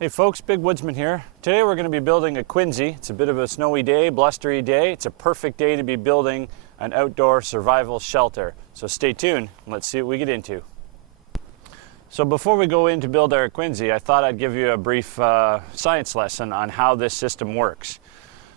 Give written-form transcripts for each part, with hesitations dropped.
Hey folks, Big Woodsman here. Today we're going to be building a Quinzee. It's a bit of a snowy day, blustery day. It's a perfect day to be building an outdoor survival shelter. So stay tuned and let's see what we get into. So before we go in to build our Quinzee, I thought I'd give you a brief science lesson on how this system works.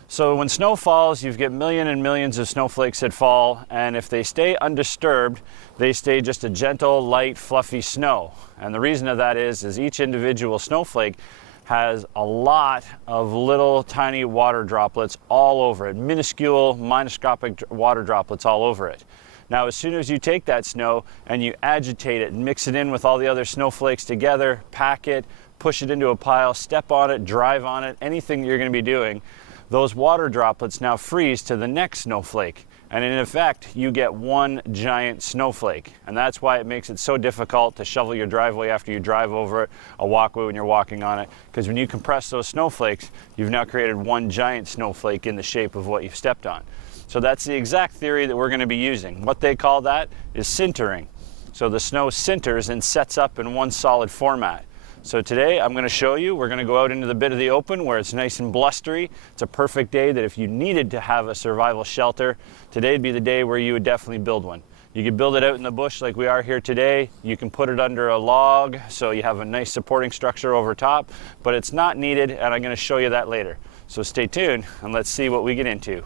So when snow falls, you get millions and millions of snowflakes that fall, and if they stay undisturbed, they stay just a gentle, light, fluffy snow. And the reason of that is each individual snowflake has a lot of little tiny water droplets all over it, minuscule, microscopic water droplets all over it. Now, as soon as you take that snow and you agitate it and mix it in with all the other snowflakes together, pack it, push it into a pile, step on it, drive on it, anything you're going to be doing, those water droplets now freeze to the next snowflake. And in effect, you get one giant snowflake. And that's why it makes it so difficult to shovel your driveway after you drive over it, a walkway when you're walking on it. Because when you compress those snowflakes, you've now created one giant snowflake in the shape of what you've stepped on. So that's the exact theory that we're going to be using. What they call that is sintering. So the snow sinters and sets up in one solid format. So today I'm going to show you, we're going to go out into the bit of the open where it's nice and blustery. It's a perfect day that if you needed to have a survival shelter, today'd be the day where you would definitely build one. You could build it out in the bush like we are here today. You can put it under a log so you have a nice supporting structure over top, but it's not needed, and I'm going to show you that later. So stay tuned and let's see what we get into.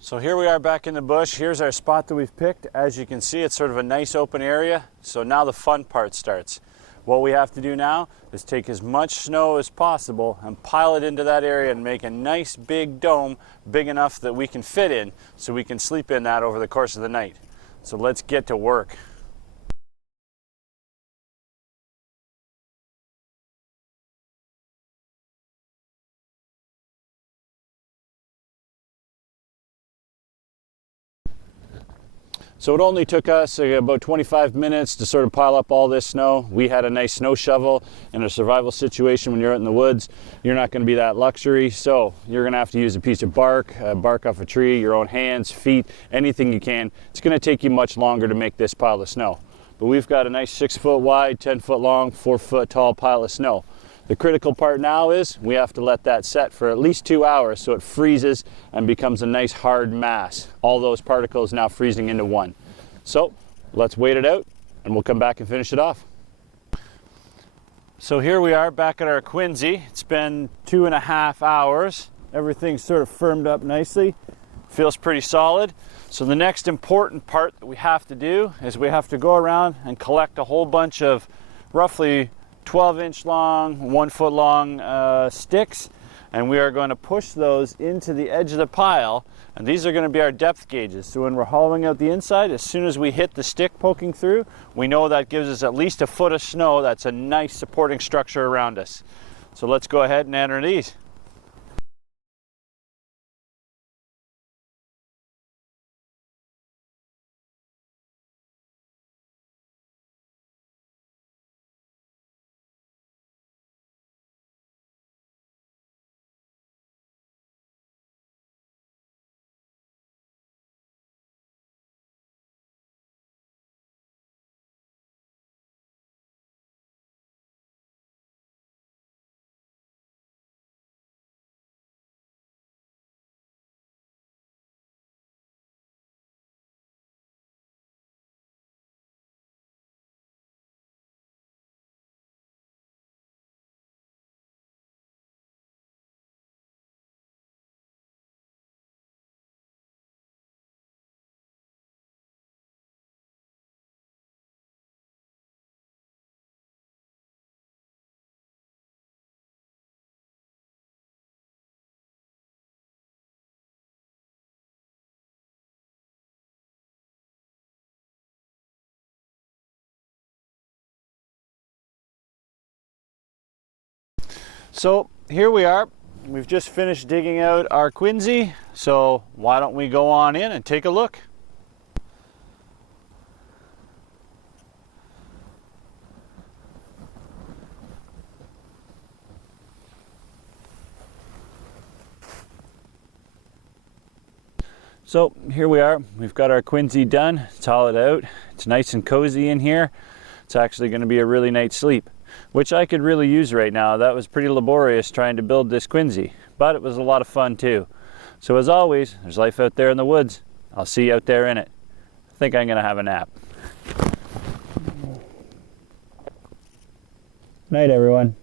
So here we are back in the bush. Here's our spot that we've picked. As you can see, it's sort of a nice open area. So now the fun part starts. What we have to do now is take as much snow as possible and pile it into that area and make a nice big dome, big enough that we can fit in, so we can sleep in that over the course of the night. So let's get to work. So it only took us about 25 minutes to sort of pile up all this snow. We had a nice snow shovel. In a survival situation when you're out in the woods, you're not going to be that luxury. So you're going to have to use a piece of bark off a tree, your own hands, feet, anything you can. It's going to take you much longer to make this pile of snow. But we've got a nice 6 foot wide, 10 foot long, 4 foot tall pile of snow. The critical part now is we have to let that set for at least 2 hours so it freezes and becomes a nice hard mass. All those particles now freezing into one. So let's wait it out and we'll come back and finish it off. So here we are back at our Quinzee. It's been 2.5 hours. Everything's sort of firmed up nicely. Feels pretty solid. So the next important part that we have to do is we have to go around and collect a whole bunch of roughly 12-inch long, 1 foot long sticks, and we are going to push those into the edge of the pile, and these are going to be our depth gauges. So when we're hollowing out the inside, as soon as we hit the stick poking through, we know that gives us at least a foot of snow. That's a nice supporting structure around us. So let's go ahead and enter these. So here we are. We've just finished digging out our Quinzee, so why don't we go on in and take a look. So here we are. We've got our Quinzee done. It's hollowed out. It's nice and cozy in here. It's actually going to be a really nice sleep. which I could really use right now. That was pretty laborious trying to build this Quinzee, but it was a lot of fun too. So as always, there's life out there in the woods. I'll see you out there in it. I think I'm gonna have a nap. Night, everyone.